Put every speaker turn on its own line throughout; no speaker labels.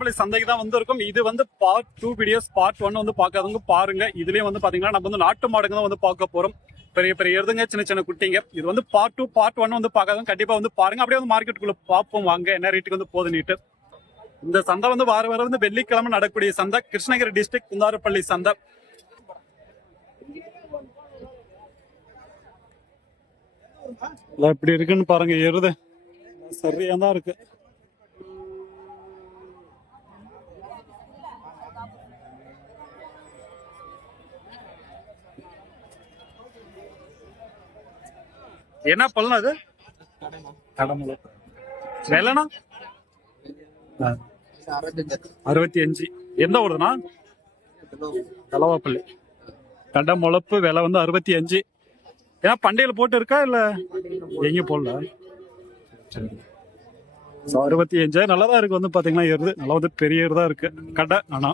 பள்ளி சந்தைக்கு தான் வந்திருக்கும். இது வந்து part two videos part one வந்து பார்க்காதவங்க பாருங்க. இதுலயே வந்து பாத்தீங்கன்னா நம்ம வந்து நாட்டு மாடுங்க தான் வந்து பார்க்க போறோம். பெரிய பெரிய எருதுங்க சின்ன சின்ன குட்டிங்க. இது வந்து பார்ட் டூ பார்ட் ஒன் வந்து பார்க்காதவங்க கண்டிப்பா வந்து பாருங்க. அப்படியே வந்து மார்க்கெட்டுக்குள்ள பார்ப்போம் வாங்க. என்ன ரேட்டுக்கு வந்து போதுன்னுட்டு இந்த சந்தை வந்து வார வாரம் வந்து வெள்ளிக்கிழமை நடக்கக்கூடிய சந்தை. கிருஷ்ணகிரி டிஸ்ட்ரிக்ட் குந்தாரப்பள்ளி சந்தை. எப்படி இருக்குன்னு பாருங்க. எருது. சரியா தான் இருக்கு. என்ன பழம் அது? கடமுளை. விலைனா அறுபத்தி அஞ்சு. எந்த ஊருனா தலவாப்பள்ளி. கடை முளப்பு விலை வந்து அறுபத்தி அஞ்சு. ஏன் பண்டையில போட்டு இருக்கா இல்ல எங்க போடல? அறுபத்தி அஞ்சு. நல்லா தான் இருக்கு வந்து பாத்தீங்கன்னா எருது நல்லா வந்து பெரிய எருதா இருக்கு. கடை ஆனா.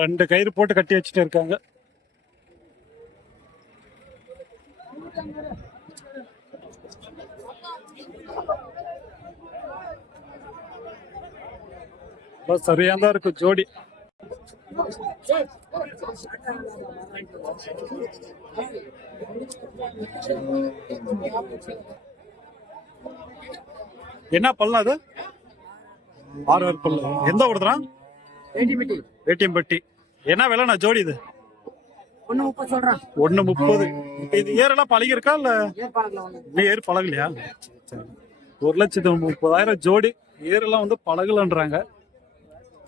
ரெண்டு கயிறு போட்டு கட்டி வச்சுட்டு இருக்காங்க. எல்லாம் சரியா தான் இருக்கு ஜோடி. என்ன பள்ளம் அது? ஆறு பள்ளம் எந்த ஊருதுனா ஏடிஎம் பட்டி என்ன விலைண்ணா ஜோடி இது?
ஒண்ணு முப்பது சொல்றேன்.
ஒண்ணு முப்பது. இது ஏரெல்லாம் பழகி இருக்கா இல்ல இன்னும் ஏர் பழகலையா. ஒரு லட்சத்து முப்பதாயிரம் ஜோடி. ஏரெல்லாம் வந்து பழகலன்றாங்க.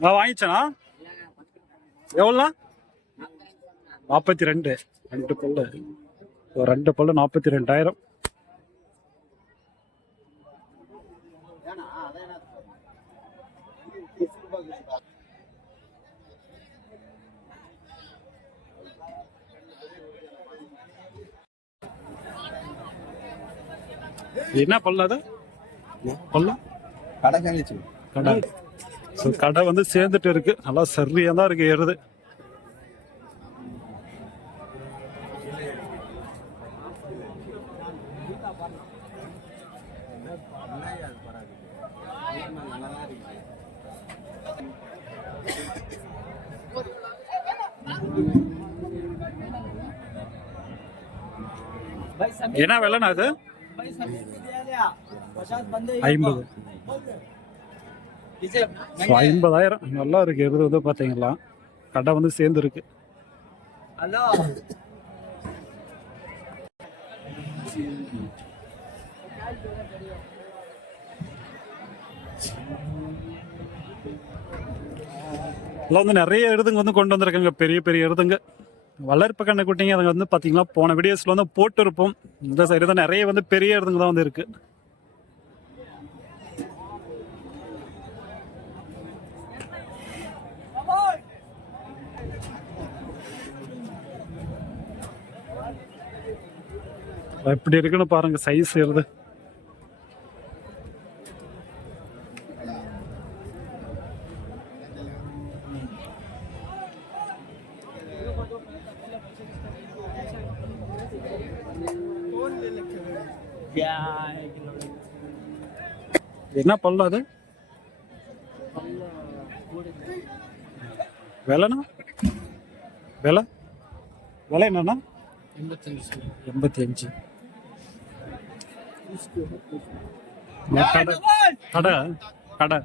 நான் வாங்கிச்சேனா எவ்வளோ நாற்பத்தி ரெண்டு ரெண்டு பல்லு. ஒரு ரெண்டு பல்லு நாற்பத்தி ரெண்டாயிரம் என்ன பல்லு அது? பல்லு?
கடை காமிச்சு
கடை. ஸோ கடை வந்து சேர்ந்துட்டு இருக்கு. நல்லா சரியா தான் இருக்கு ஏறுது. என்ன விலைண்ணா அது? ஐம்பது. ஸோ ஐம்பதாயிரம். நல்லா இருக்கு. எருது வந்து பார்த்தீங்களா? கடை வந்து சேர்ந்துருக்கு.
ஹலோ.
எல்லாம் வந்து நிறைய எருதுங்க வந்து கொண்டு வந்திருக்காங்க. பெரிய பெரிய எருதுங்க வளர்ப்பு கண்ணை குட்டிங்க. அதுங்க வந்து பார்த்தீங்கன்னா போன வீடியோஸில் வந்து போட்டு இருப்போம் இந்த சைடு தான் நிறைய வந்து பெரிய எருதுங்க தான் வந்து இருக்கு. எப்படி இருக்குன்னு பாருங்க சைஸ் எருது என்ன பல்ல அது? விலைண்ணா? விலை? விலை என்னண்ணா? எண்பத்தி அஞ்சு கடை கடை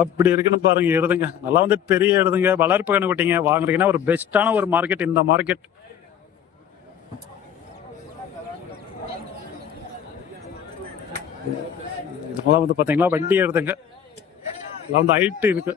அப்படி இருக்குன்னு பாருங்க எழுதுங்க. நல்லா வந்து பெரிய எழுதுங்க வளர்ப்பு கணக்குட்டிங்க வாங்குறீங்கன்னா ஒரு பெஸ்ட்டான ஒரு மார்க்கெட் இந்த மார்க்கெட் இதெல்லாம் வந்து பார்த்தீங்கன்னா வண்டி எழுதுங்க. இதெல்லாம் வந்து ஹைட்டு
இருக்குது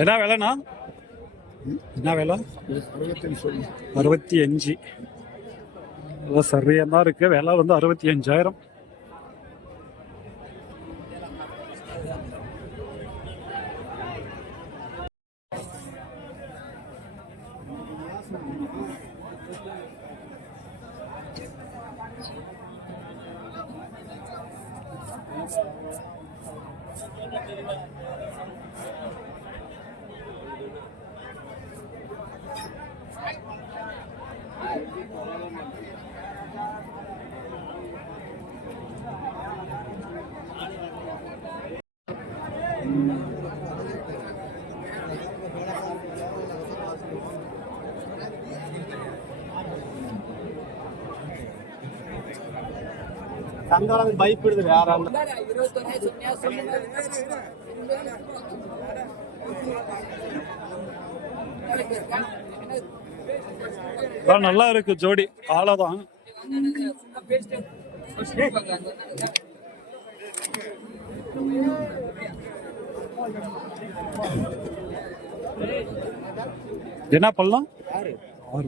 என்ன விலைண்ணா? என்ன விலை? அறுபத்தி அஞ்சு. சரியாக தான் இருக்குது விலை வந்து அறுபத்தி அஞ்சாயிரம்.
Thank you. வேற ஆள்.
அதான் நல்லா இருக்கு ஜோடி. ஆளை தான் என்ன பண்ணலாம்? ஆறு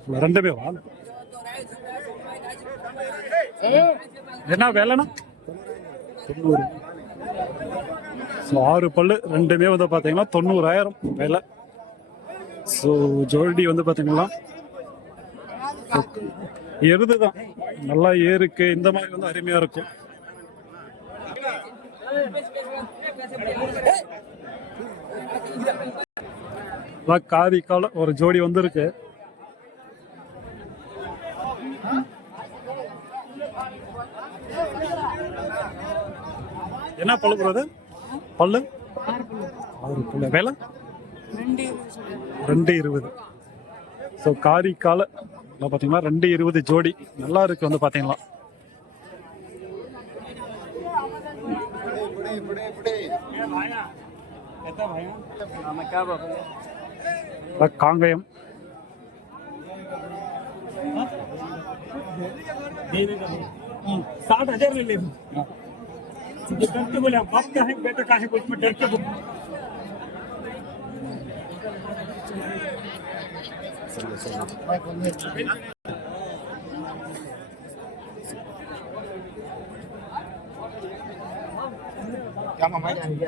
பல்ல ரெண்டுமே வா என்ன வேலைண்ணா தொண்ணூறு. ஸோ ஆறு பல்லு ரெண்டுமே வந்து பார்த்தீங்கன்னா தொண்ணூறாயிரம் விலை. ஸோ ஜோடி வந்து பார்த்தீங்கன்னா எருது தான் நல்லா ஏருக்கு இந்த மாதிரி வந்து அருமையாக இருக்கும். காதி கால ஒரு ஜோடி வந்திருக்கு. என்ன பல்லு போறது பல்லு ஆறு பல்லு வேலை ரெண்டு இருபது ஸோ காரி கால பார்த்தீங்கன்னா ரெண்டு இருபது ஜோடி நல்லா இருக்கு வந்து பார்த்தீங்களா அதான் காங்கயம்
साठ हजार ले ले जो डर के बोले बाप का बेटा का है उसमें डर के क्या मामा जाएँगे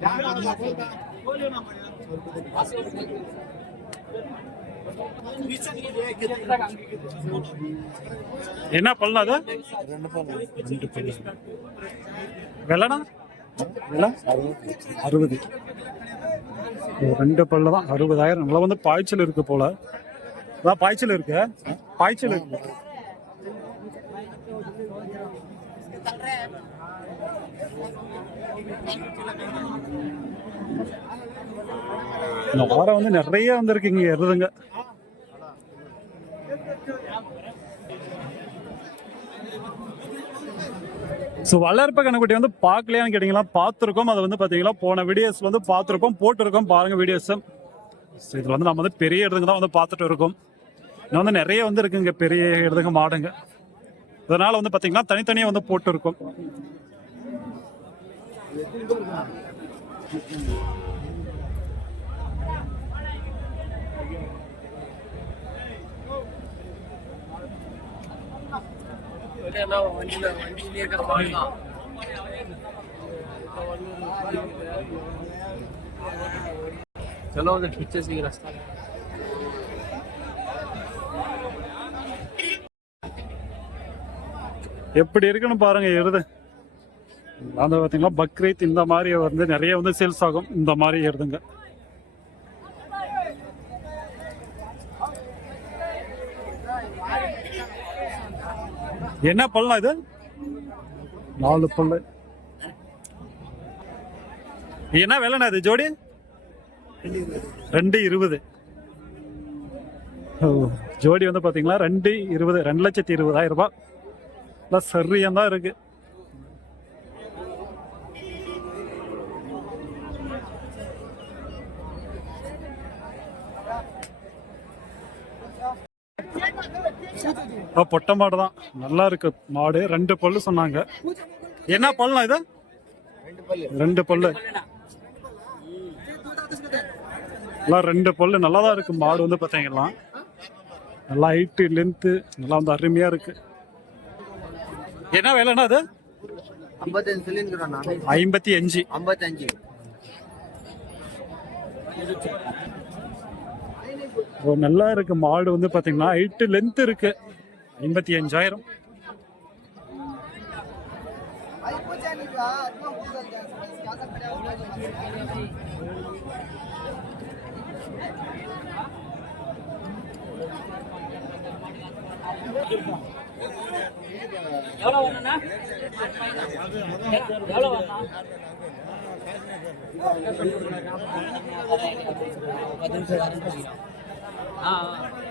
क्या बोलो ना
என்ன பல்லு அது? ரெண்டு பல்லு விலைனா விலை அறுபது. ஓ, ரெண்டு பல்லு தான். அறுபதாயிரம். நல்லா வந்து பாய்ச்சல் இருக்கு போல. அதான் பாய்ச்சல் இருக்கு. பாய்ச்சல் இருக்கு. இந்த வாரம் வந்து நிறைய வந்திருக்குங்க எருதுங்க ஸோ வளர்ப்பு கணக்குட்டி வந்து பார்க்கலையான்னு கேட்டிங்களா? பார்த்துருக்கோம். அதை வந்து பார்த்தீங்களா? போன வீடியோஸ் வந்து பார்த்துருக்கோம். போட்டிருக்கோம். பாருங்கள் வீடியோஸ் ஸோ இதில் வந்து நம்ம வந்து பெரிய இடத்துக்கு தான் வந்து பார்த்துட்டு இருக்கோம். இன்னும் வந்து நிறைய வந்து இருக்குங்க. பெரிய இடத்துக்கு மாடுங்க. இதனால் வந்து பார்த்தீங்கன்னா தனித்தனியாக வந்து போட்டு இருக்கோம்
வண்டியில வண்டியிலே இருக்கிற மாதிரி தான் चलो उधर पीछे से ही रास्ता है
எப்படி இருக்குன்னு பாருங்க எருது அந்த பார்த்தீங்கன்னா பக்ரீத் இந்த மாதிரி வந்து நிறைய வந்து சேல்ஸ் ஆகும் இந்த மாதிரி எருதுங்க என்ன பல்லாம் இது? நாலு பல்லு என்ன விலைண்ணா இது? ஜோடி? ரெண்டு இருபது. ஜோடி வந்து பாத்தீங்களா? ரெண்டு இருபது ரெண்டு லட்சத்தி இருபதாயிரம் ரூபாய். சரியம் தான் இருக்கு. பொட்டை மாடு தான். நல்லா இருக்கு மாடு. ரெண்டு பல்லு சொன்னாங்க. என்ன பல்லாம் இது? ரெண்டு பல்லு. எல்லாம் ரெண்டு பல்லு. நல்லா தான் இருக்கு மாடு வந்து பார்த்தீங்கன்னா நல்லா ஹைட்டு லென்த்து நல்லா வந்து அருமையா இருக்கு. என்ன விலைண்ணா அது ஐம்பத்தி அஞ்சு.
ஐம்பத்தஞ்சு.
ஓ, நல்லா இருக்கு. மாடு வந்து பார்த்தீங்கன்னா ஹைட்டு லென்த் இருக்கு. ஐம்பத்தி அஞ்சாயிரம்.
எவ்வளோ வேணும்ண்ணா எவ்வளோ வேணும் பத்து நிமிஷம் வரேன்னு Uh,